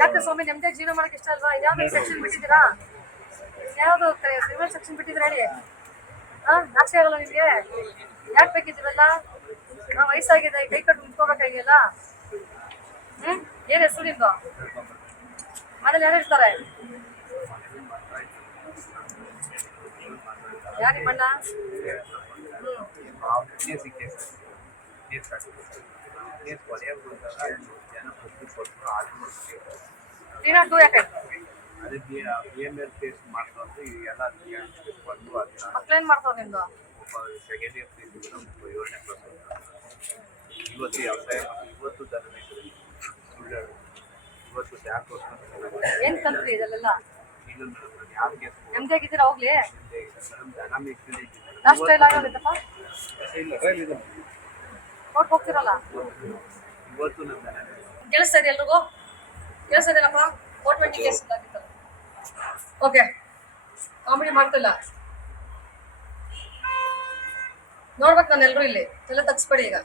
ಯಾಕೆ ಸ್ವಾಮಿ ನೆಮ್ಮದಿ ಜೀವನ ಮಾಡಕ್ಕೆ ಇಷ್ಟ ಅಲ್ವಾ? ಇದ್ಯಾವ್ದು ಸೆಕ್ಷನ್ ಬಿಟ್ಟಿದ್ದೀರಾ? ಯಾವುದು ಕ್ರಿಮಿನಲ್ ಸೆಕ್ಷನ್ ಬಿಟ್ಟಿದ್ದೀರಾ ಹೇಳಿ? ನಾಚಿಕೆ ಆಗಲ್ಲ ನಿಮಗೆ? ಯಾಕೆ ಬೇಕಿದ್ದೀವಲ್ಲ? ವಯಸ್ಸಾಗಿದೆ, ಕೈ ಕಟ್ಟು ನಿಂತ್ಕೋಬೇಕಾಗಿಲ್ಲ. ಏನು ಹೆಸರು ನಿಮ್ದು? ಮನೇಲಿ ಯಾರು ಇರ್ತಾರೆ? ಯಾರು ನಿಮ್ಮಣ್ಣ? ಟೂ ಯಾಕೆ ಮಕ್ಳೇನ್ ಮಾಡ್ತಾವ ನಿಮ್ದು? ಏನ್ ಕಲ್ತ್ರಿ ಇದೆಲ್ಲ? ನೆಮ್ಮದಿ ಆಗಿದ್ದೀರಾ? ಹೋಗ್ಲಿ ಲಾಸ್ಟ್ ಟೈಲ್ ಆಗೋಗಿತ್ತಪ್ಪ. ನೋಡ್ ಹೋಗ್ತಿರಲ್ಲ? ಕೇಳಿಸ್ತಾ ಇದೆ ಎಲ್ರಿಗೂ? ಕೇಳಿಸ್ತಾ ಇದೆನಪ್ಪ? 420 ಕೇಸ್ ಆಗಿತ್ತಲ್ಲ. ಓಕೆ, ಕಾಮಿಡಿ ಮಾಡ್ತಿಲ್ಲ ನೋಡ್ಬೇಕು ನಾನು. ಎಲ್ಲರೂ ಇಲ್ಲಿ ಎಲ್ಲ ತಗ್ಸ್ಬೇಡಿ. ಈಗ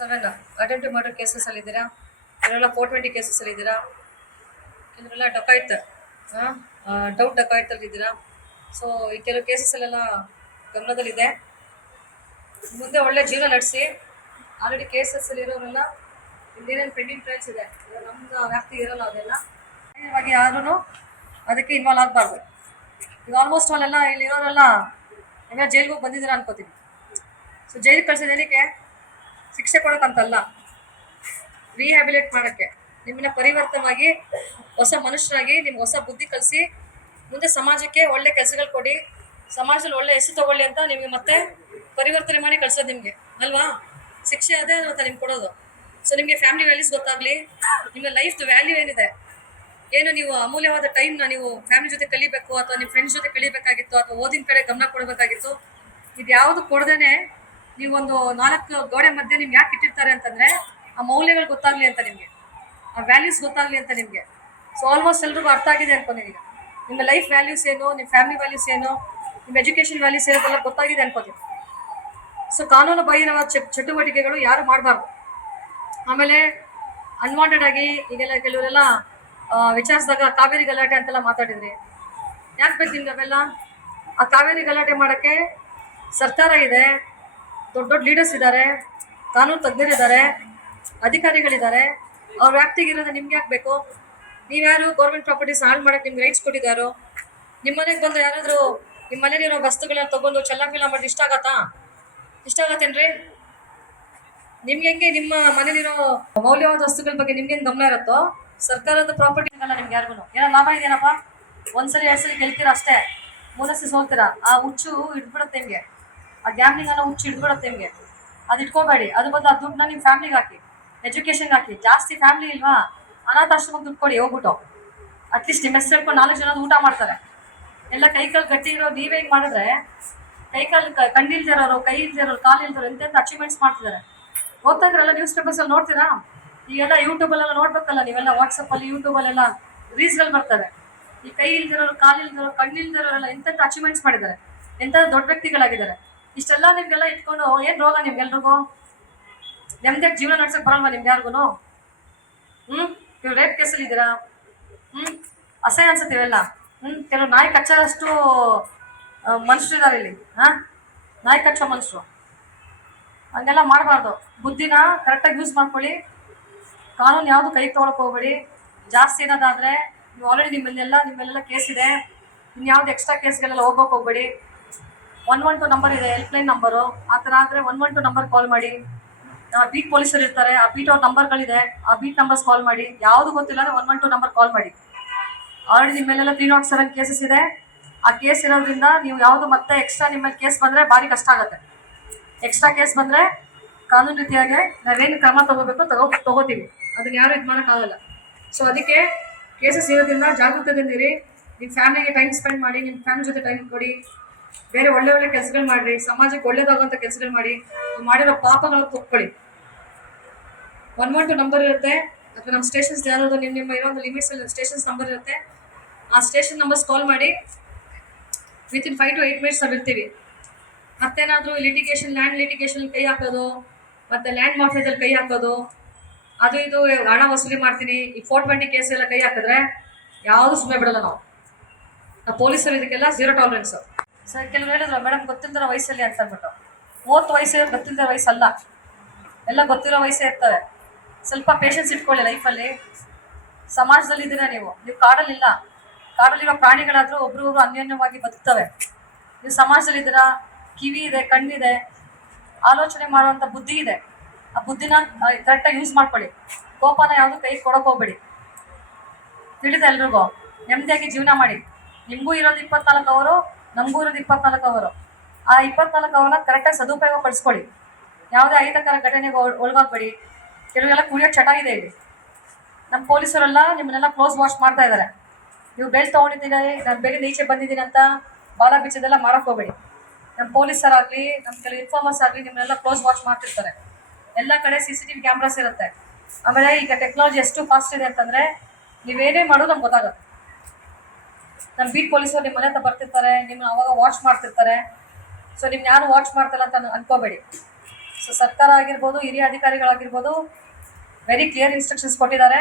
7 ಅಟೆಂಪ್ಟ್ ಮರ್ಡರ್ ಕೇಸಸ್ ಅಲ್ಲಿ ಇದ್ದೀರಾ, ಇವರೆಲ್ಲ 420 ಕೇಸಸ್ ಅಲ್ಲಿ ಇದ್ದೀರಾ, ಕೆಲವರೆಲ್ಲ ಡಕಾಯ್ತ್ ಡೌಟ್ ಡಕಾಯ್ತಲ್ಲಿ ಇದ್ದೀರಾ. ಸೊ ಈ ಕೆಲವು ಕೇಸಸ್ಸಲ್ಲೆಲ್ಲ ಗಮನದಲ್ಲಿದೆ. ಮುಂದೆ ಒಳ್ಳೆ ಜೀವನ ನಡೆಸಿ. ಆಲ್ರೆಡಿ ಕೇಸಸ್ಸಲ್ಲಿ ಇರೋರೆಲ್ಲ ಇನ್ನೇನೇನು ಪೆಂಡಿಂಗ್ ಟ್ರಯಲ್ಸ್ ಇದೆ, ನಮ್ದು ವ್ಯಾಪ್ತಿ ಇರೋಲ್ಲ ಅದೆಲ್ಲ. ಇವಾಗ ಯಾರೂ ಅದಕ್ಕೆ ಇನ್ವಾಲ್ವ್ ಆಗಬಾರ್ದು. ಈಗ ಆಲ್ಮೋಸ್ಟ್ ಅಲ್ಲೆಲ್ಲ ಇಲ್ಲಿರೋರೆಲ್ಲ ಈಗ ಜೈಲಿಗೆ ಹೋಗಿ ಬಂದಿದ್ದೀರಾ ಅನ್ಕೋತೀನಿ. ಸೊ ಜೈಲಿಗೆ ಕಳ್ಸೋದು ಏನಕ್ಕೆ? ಶಿಕ್ಷೆ ಕೊಡೋಕ್ಕಂತಲ್ಲ, ರಿಹ್ಯಾಬಿಲೇಟ್ ಮಾಡೋಕ್ಕೆ, ನಿಮ್ಮನ್ನ ಪರಿವರ್ತನವಾಗಿ ಹೊಸ ಮನುಷ್ಯರಾಗಿ ನಿಮ್ಗೆ ಹೊಸ ಬುದ್ಧಿ ಕಲಿಸಿ ಮುಂದೆ ಸಮಾಜಕ್ಕೆ ಒಳ್ಳೆ ಕೆಲಸಗಳು ಕೊಡಿ, ಸಮಾಜದಲ್ಲಿ ಒಳ್ಳೆ ಹೆಸರು ತಗೊಳ್ಳಿ ಅಂತ ನಿಮಗೆ ಮತ್ತೆ ಪರಿವರ್ತನೆ ಮಾಡಿ ಕಳ್ಸೋದು ನಿಮಗೆ ಅಲ್ವಾ? ಶಿಕ್ಷೆ ಅದೇ ಅಂತ ನಿಮ್ಗೆ ಕೊಡೋದು. ಸೊ ನಿಮಗೆ ಫ್ಯಾಮಿಲಿ ವ್ಯಾಲ್ಯೂಸ್ ಗೊತ್ತಾಗಲಿ, ನಿಮ್ಮ ಲೈಫ್ದು ವ್ಯಾಲ್ಯೂ ಏನಿದೆ, ಏನು ನೀವು ಅಮೂಲ್ಯವಾದ ಟೈಮ್ನ ನೀವು ಫ್ಯಾಮಿಲಿ ಜೊತೆ ಕಲಿಬೇಕು ಅಥವಾ ನಿಮ್ಮ ಫ್ರೆಂಡ್ಸ್ ಜೊತೆ ಕಲಿಬೇಕಾಗಿತ್ತು ಅಥವಾ ಓದಿನ ಕಡೆ ಗಮನ ಕೊಡಬೇಕಾಗಿತ್ತು. ಇದು ಯಾವುದು ಕೊಡದೇನೆ ನೀವೊಂದು 4 ಗೋಡೆ ಮಧ್ಯೆ ನಿಮ್ಗೆ ಯಾಕೆ ಇಟ್ಟಿರ್ತಾರೆ ಅಂತಂದರೆ ಆ ಮೌಲ್ಯಗಳು ಗೊತ್ತಾಗಲಿ ಅಂತ ನಿಮಗೆ, ಆ ವ್ಯಾಲ್ಯೂಸ್ ಗೊತ್ತಾಗಲಿ ಅಂತ ನಿಮಗೆ. ಸೊ ಆಲ್ಮೋಸ್ಟ್ ಎಲ್ರಿಗೂ ಅರ್ಥ ಆಗಿದೆ ಅನ್ಕೊಂಡಿದ್ದೀವಿ. ನಿಮ್ಮ ಲೈಫ್ ವ್ಯಾಲ್ಯೂಸ್ ಏನು, ನಿಮ್ಮ ಫ್ಯಾಮಿಲಿ ವ್ಯಾಲ್ಯೂಸ್ ಏನು, ನಿಮ್ಮ ಎಜುಕೇಷನ್ ವ್ಯಾಲ್ಯೂಸ್ ಏನೋದೆಲ್ಲ ಗೊತ್ತಾಗಿದೆ ಅನ್ಕೋತೀವಿ. ಸೊ ಕಾನೂನು ಬಾಹಿರವಾದ ಚಟುವಟಿಕೆಗಳು ಯಾರು ಮಾಡಬಾರ್ದು. ಆಮೇಲೆ ಅನ್ವಾಂಟೆಡ್ ಆಗಿ ಈಗೆಲ್ಲ ಕೆಲವರೆಲ್ಲ ವಿಚಾರಿಸಿದಾಗ ಕಾವೇರಿ ಗಲಾಟೆ ಅಂತೆಲ್ಲ ಮಾತಾಡಿದ್ರಿ. ಯಾಕೆ ಬೇಕು ನಿಮ್ಗೆ ಅವೆಲ್ಲ? ಆ ಕಾವೇರಿ ಗಲಾಟೆ ಮಾಡೋಕ್ಕೆ ಸರ್ಕಾರ ಇದೆ, ದೊಡ್ಡ ದೊಡ್ಡ ಲೀಡರ್ಸ್ ಇದ್ದಾರೆ, ಕಾನೂನು ತಜ್ಞರಿದ್ದಾರೆ, ಅಧಿಕಾರಿಗಳಿದ್ದಾರೆ. ಅವ್ರ ವ್ಯಾಪ್ತಿಗಿರೋದು ನಿಮ್ಗೆ ಯಾಕೆ ಬೇಕು? ನೀವ್ಯಾರು ಗೌರ್ಮೆಂಟ್ ಪ್ರಾಪರ್ಟೀಸ್ ಹಾಳು ಮಾಡೋಕ್ಕೆ ನಿಮ್ಗೆ ರೈಟ್ಸ್ ಕೊಟ್ಟಿದ್ದಾರೋ? ನಿಮ್ಮ ಮನೆಗೆ ಬಂದು ಯಾರಾದರೂ ನಿಮ್ಮ ಮನೇಲಿರೋ ವಸ್ತುಗಳನ್ನ ತೊಗೊಂಡು ಚಲ್ಲಾಪಿಲ್ಲ ಮಾಡಿದ್ರೆ ಇಷ್ಟ ಆಗತ್ತಾ? ಇಷ್ಟ ಆಗತ್ತೇನ್ರಿ? ನಿಮ್ಗೆ ಹೆಂಗೆ ನಿಮ್ಮ ಮನೇಲಿರೋ ಮೌಲ್ಯವಾದ ವಸ್ತುಗಳ ಬಗ್ಗೆ ನಿಮ್ಗೇನು ಗಮನ ಇರುತ್ತೋ, ಸರ್ಕಾರದ ಪ್ರಾಪರ್ಟಿ ಆಗಲ್ಲ ನಿಮ್ಗೆ ಯಾರಿಗೂ. ಏನೋ ಲಾಭ ಇದೆಯೇನಪ್ಪ? 1 ಸರಿ 2 ಸರಿ ಗೆಲ್ತೀರಾ ಅಷ್ಟೇ, 3 ಸರಿ ಸೋಲ್ತೀರಾ. ಆ ಹುಚ್ಚು ಹಿಡ್ಬಿಡುತ್ತೆ ನಿಮಗೆ, ಆ ಗ್ಯಾಮ್ಲಿಂಗ್ ಅನ್ನೋ ಹುಚ್ಚು ಹಿಡ್ಬಿಡುತ್ತೆ ನಿಮಗೆ. ಅದು ಇಟ್ಕೋಬೇಡಿ. ಅದು ಬಂದು ಆ ದುಡ್ಡನ್ನ ನಿಮ್ಮ ಫ್ಯಾಮಿಲಿಗೆ ಹಾಕಿ, ಎಜುಕೇಷನ್ಗೆ ಹಾಕಿ. ಜಾಸ್ತಿ ಫ್ಯಾಮಿಲಿ ಇಲ್ವಾ, ಅನಾಥಾಶ್ರಮಕ್ಕೆ ದುಡ್ಡು ಕೊಡಿ ಹೋಗ್ಬಿಟ್ಟು. ಅಟ್ಲೀಸ್ಟ್ ನಿಮ್ಮ ಹೆಸರು ಹೇಳ್ಕೊಂಡು 4 ಜನ ಊಟ ಮಾಡ್ತಾರೆ. ಎಲ್ಲ ಕೈಕಾಲು ಗಟ್ಟಿ ಇರೋ ನೀವೇ ಹಿಂಗೆ ಮಾಡಿದ್ರೆ, ಕೈಕಾಲು ಕಣ್ಣಿಲ್ದೇ ಇರೋರು, ಕೈ ಇಲ್ದೇ ಇರೋರು, ಕಾಲು ಇಲ್ದಿರೋರು ಎಂತೆಂಥ ಅಚೀವ್ಮೆಂಟ್ಸ್ ಮಾಡ್ತಿದ್ದಾರೆ. ಓದ್ತಾ ಇದ್ರಲ್ಲ ನ್ಯೂಸ್ ಪೇಪರ್ಸಲ್ಲಿ ನೋಡ್ತೀರಾ? ಈಗೆಲ್ಲ ಯೂಟ್ಯೂಬಲ್ಲೆಲ್ಲ ನೋಡ್ಬೇಕಲ್ಲ ನೀವೆಲ್ಲ, ವಾಟ್ಸಪ್ಪಲ್ಲಿ ಯೂಟ್ಯೂಬಲ್ಲೆಲ್ಲ ರೀಲ್ಸ್ಗಳು ಬರ್ತವೆ. ಈ ಕೈ ಇಲ್ದಿರೋರು, ಕಾಲು ಇಲ್ದಿರೋರು, ಕಣ್ಣಿಲ್ದಿರೋರೆಲ್ಲ ಎಂತೆಂಥ ಅಚೀವ್ಮೆಂಟ್ಸ್ ಮಾಡಿದ್ದಾರೆ, ಎಂಥ ದೊಡ್ಡ ವ್ಯಕ್ತಿಗಳಾಗಿದ್ದಾರೆ. ಇಷ್ಟೆಲ್ಲ ನಿಮಗೆಲ್ಲ ಇಟ್ಕೊಂಡು ಏನು ರೋಗ ನಿಮ್ಗೆಲ್ರಿಗೂ? ನೆಮ್ಮದಿಯಾಗಿ ಜೀವನ ನಡ್ಸೋಕೆ ಬರಲ್ವಾ ನಿಮ್ಗೆ ಯಾರಿಗೂ? ನೀವು ರೇಪ್ ಕೇಸಲ್ಲಿ ಇದ್ದೀರಾ. ಅಸಹ್ಯ ಅನ್ಸುತ್ತೀವೆಲ್ಲ. ಕೆಲವು ನಾಯಿ ಕಚ್ಚೋಷ್ಟು ಮನುಷ್ಯರು ಇದ್ದಾರೆ ಇಲ್ಲಿ. ನಾಯಿ ಕಚ್ಚೋ ಮನುಷ್ಯರು. ಹಂಗೆಲ್ಲ ಮಾಡಬಾರ್ದು. ಬುದ್ಧಿನ ಕರೆಕ್ಟಾಗಿ ಯೂಸ್ ಮಾಡ್ಕೊಳ್ಳಿ. ಕಾನೂನು ಯಾವುದು ಕೈ ತೊಗೊಳಕ್ಕೆ ಹೋಗ್ಬೇಡಿ. ಜಾಸ್ತಿ ಏನಾದಾದರೆ ನೀವು ಆಲ್ರೆಡಿ ನಿಮ್ಮೆಲ್ಲ ಕೇಸ್ ಇದೆ, ಇನ್ಯಾವುದು ಎಕ್ಸ್ಟ್ರಾ ಕೇಸ್ಗಳೆಲ್ಲ ಹೋಗೋಕೆ ಹೋಗ್ಬೇಡಿ. 112 ನಂಬರ್ ಇದೆ, ಹೆಲ್ಪ್ಲೈನ್ ನಂಬರು. ಆ ಥರ ಆದರೆ 112 ನಂಬರ್ ಕಾಲ್ ಮಾಡಿ. ಬೀಟ್ ಪೊಲೀಸರು ಇರ್ತಾರೆ, ಆ ಬೀಟ್ ಅವ್ರ ನಂಬರ್ಗಳಿದೆ, ಆ ಬೀಟ್ ನಂಬರ್ಸ್ ಕಾಲ್ ಮಾಡಿ. ಯಾವುದು ಗೊತ್ತಿಲ್ಲ ಅಂದ್ರೆ 112 ನಂಬರ್ ಕಾಲ್ ಮಾಡಿ. ಆಲ್ರೆಡಿ ನಿಮ್ಮ ಮೇಲೆಲ್ಲ 307 ಕೇಸಸ್ ಇದೆ. ಆ ಕೇಸ್ ಇರೋದ್ರಿಂದ ನೀವು ಯಾವುದು ಮತ್ತೆ ಎಕ್ಸ್ಟ್ರಾ ನಿಮ್ಮ ಮೇಲೆ ಕೇಸ್ ಬಂದರೆ ಭಾರಿ ಕಷ್ಟ ಆಗುತ್ತೆ. ಎಕ್ಸ್ಟ್ರಾ ಕೇಸ್ ಬಂದರೆ ಕಾನೂನು ರೀತಿಯಾಗಿ ನಾವೇನು ಕ್ರಮ ತಗೋಬೇಕು ತಗೋತೀವಿ. ಅದನ್ನ ಯಾರು ಇದು ಮಾಡೋಕ್ಕಾಗಲ್ಲ. ಸೊ ಅದಕ್ಕೆ ಕೇಸಸ್ ಇರೋದ್ರಿಂದ ಜಾಗೃತದಿಂದ ಇರಿ. ನಿಮ್ಮ ಫ್ಯಾಮಿಲಿಗೆ ಟೈಮ್ ಸ್ಪೆಂಡ್ ಮಾಡಿ, ನಿಮ್ಮ ಫ್ಯಾಮಿಲಿ ಜೊತೆ ಟೈಮ್ ಕೊಡಿ, ಬೇರೆ ಒಳ್ಳೆ ಒಳ್ಳೆ ಕೆಲಸಗಳು ಮಾಡಿರಿ, ಸಮಾಜಕ್ಕೆ ಒಳ್ಳೇದಾಗುವಂಥ ಕೆಲಸಗಳು ಮಾಡಿ, ಮಾಡಿರೋ ಪಾಪಗಳನ್ನು ತೊಕ್ಕೊಳ್ಳಿ. 112 ನಂಬರ್ ಇರುತ್ತೆ, ಅಥವಾ ನಮ್ಮ ಸ್ಟೇಷನ್ಸ್ ಯಾವ್ದಾದ್ರು ನಿಮ್ಮ ಇರೋ ಒಂದು ಲಿಮಿಟ್ಸ್ ಸ್ಟೇಷನ್ಸ್ ನಂಬರ್ ಇರುತ್ತೆ. ಆ ಸ್ಟೇಷನ್ ನಂಬರ್ಸ್ ಕಾಲ್ ಮಾಡಿ. ವಿತಿನ್ 5 to 8 minutes ನಾವು ಇರ್ತೀವಿ. ಮತ್ತೇನಾದರೂ ಲಿಟಿಗೇಷನ್, ಲ್ಯಾಂಡ್ ಲಿಟಿಗೇಷನ್ ಕೈ ಹಾಕೋದು, ಮತ್ತು ಲ್ಯಾಂಡ್ ಮಾಫಿಯಾದಲ್ಲಿ ಕೈ ಹಾಕೋದು, ಅದು ಇದು ಹಣ ವಸೂಲಿ ಮಾಡ್ತೀನಿ, ಈ 420 ಕೇಸ್ ಎಲ್ಲ ಕೈ ಹಾಕಿದ್ರೆ ಯಾವುದು ಸುಮ್ಮನೆ ಬಿಡಲ್ಲ ನಾವು. ಪೊಲೀಸರು ಇದಕ್ಕೆಲ್ಲ 0 ಟಾಲರೆನ್ಸ್. ಸರ್ ಕೆಲವರು ಹೇಳಿದ್ರು ಮೇಡಮ್ ಗೊತ್ತಿಲ್ಲದಿರೋ ವಯಸ್ಸಲ್ಲಿ ಅಂತ ಅಂದ್ಬಿಟ್ಟು. 30 ವಯಸ್ಸು ಗೊತ್ತಿಲ್ಲದಿರೋ ವಯಸ್ಸಲ್ಲ, ಎಲ್ಲ ಗೊತ್ತಿರೋ ವಯಸ್ಸೇ ಇರ್ತವೆ. ಸ್ವಲ್ಪ ಪೇಷನ್ಸ್ ಇಟ್ಕೊಳ್ಳಿ ಲೈಫಲ್ಲಿ. ಸಮಾಜದಲ್ಲಿ ಇದ್ದೀರಾ ನೀವು ಕಾಡಲ್ಲಿಲ್ಲ. ಕಾಡಲ್ಲಿರೋ ಪ್ರಾಣಿಗಳಾದರೂ ಒಬ್ರಿಗೊಬ್ರು ಅನ್ಯೋನ್ಯವಾಗಿ ಬದುಕ್ತವೆ. ನೀವು ಸಮಾಜದಲ್ಲಿದ್ದೀರಾ, ಕಿವಿ ಇದೆ, ಕಣ್ಣಿದೆ, ಆಲೋಚನೆ ಮಾಡುವಂಥ ಬುದ್ಧಿ ಇದೆ. ಆ ಬುದ್ಧಿನ ಕರೆಕ್ಟಾಗಿ ಯೂಸ್ ಮಾಡ್ಕೊಳ್ಳಿ. ಕೋಪನ ಯಾವುದು ಕೈ ಕೊಡೋಕೆ ಹೋಗ್ಬೇಡಿ. ತಿಳಿದ ಎಲ್ರಿಗೂ ನೆಮ್ಮದಿಯಾಗಿ ಜೀವನ ಮಾಡಿ. ನಿಮಗೂ ಇರೋದು 24 ಅವರು, ನಮಗೂ ಇರೋದು 24 ಅವರು. ಆ 24 ಅವರನ್ನ ಕರೆಕ್ಟಾಗಿ ಸದುಪಯೋಗ ಪಡಿಸ್ಕೊಳ್ಳಿ. ಯಾವುದೇ ಅಹಿತಕರ ಘಟನೆಗೆ ಒಳಗಾಗಬೇಡಿ. ಕೆಲವೆಲ್ಲ ಕುಡಿಯೋಕ್ಕೆ ಚಟ ಇದೆ ಇಲ್ಲಿ. ನಮ್ಮ ಪೊಲೀಸರೆಲ್ಲ ನಿಮ್ಮನ್ನೆಲ್ಲ ಕ್ಲೋಸ್ ವಾಶ್ ಮಾಡ್ತಾ ಇದ್ದಾರೆ. ನೀವು ಬೇಲ್ ತೊಗೊಂಡಿದ್ದೀನಿ, ನಾನು ಬೇಗ ಈಚೆ ಬಂದಿದ್ದೀನಿ ಅಂತ ಬಾಲ ಬಿಚ್ಚದೆಲ್ಲ ಮಾಡೋಕ್ಕೆ ಹೋಗಬೇಡಿ. ನಮ್ಮ ಪೊಲೀಸರಾಗಲಿ, ನಮ್ಮ ಕೆಲವು ಇನ್ಫಾರ್ಮರ್ಸ್ ಆಗಲಿ ನಿಮ್ಮನ್ನೆಲ್ಲ ಕ್ಲೋಸ್ ವಾಚ್ ಮಾಡ್ತಿರ್ತಾರೆ. ಎಲ್ಲ ಕಡೆ CCTV ಕ್ಯಾಮ್ರಾಸ್ ಇರುತ್ತೆ. ಆಮೇಲೆ ಈಗ ಟೆಕ್ನಾಲಜಿ ಎಷ್ಟು ಫಾಸ್ಟ್ ಇದೆ ಅಂತಂದರೆ ನೀವೇನೇ ಮಾಡೋದು ನಮ್ಗೆ ಗೊತ್ತಾಗುತ್ತೆ. ನಮ್ಮ ಬೀಟ್ ಪೊಲೀಸರು ನಿಮ್ಮ ಮನೆ ಹತ್ರ ಬರ್ತಿರ್ತಾರೆ, ನಿಮ್ಮನ್ನ ಅವಾಗ ವಾಚ್ ಮಾಡ್ತಿರ್ತಾರೆ. ಸೊ ನಿಮ್ಗೆ ಯಾರು ವಾಚ್ ಮಾಡ್ತಿಲ್ಲ ಅಂತ ಅನ್ಕೋಬೇಡಿ. ಸೊ ಸರ್ಕಾರ ಆಗಿರ್ಬೋದು, ಹಿರಿಯ ಅಧಿಕಾರಿಗಳಾಗಿರ್ಬೋದು ವೆರಿ ಕ್ಲಿಯರ್ ಇನ್ಸ್ಟ್ರಕ್ಷನ್ಸ್ ಕೊಟ್ಟಿದ್ದಾರೆ.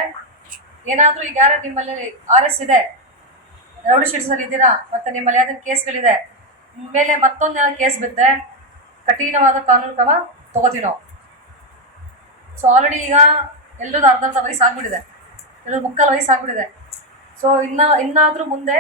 ಏನಾದರೂ ಈಗ ಯಾರು ನಿಮ್ಮಲ್ಲಿ RS ಇದೆ, ರೌಡಿ ಶೀಟ್ಸಲ್ಲಿ ಇದ್ದೀರಾ, ಮತ್ತು ನಿಮ್ಮಲ್ಲಿ ಯಾವ್ದಾದ್ರು ಕೇಸ್ಗಳಿದೆ, ಮೇಲೆ ಮತ್ತೊಂದು ಕೇಸ್ ಬಿದ್ದರೆ ಕಠಿಣವಾದ ಕಾನೂನು ಕ್ರಮ ತೊಗೋತೀವಿ ನಾವು. ಸೊ ಆಲ್ರೆಡಿ ಈಗ ಎಲ್ಲರದ್ದು ಅರ್ಧ ವಯಸ್ಸು ಆಗ್ಬಿಟ್ಟಿದೆ, ಎಲ್ಲರೂ ಮುಕ್ಕಾಲು ವಯಸ್ಸು ಆಗ್ಬಿಟ್ಟಿದೆ. ಸೊ ಇನ್ನಾದರೂ ಮುಂದೆ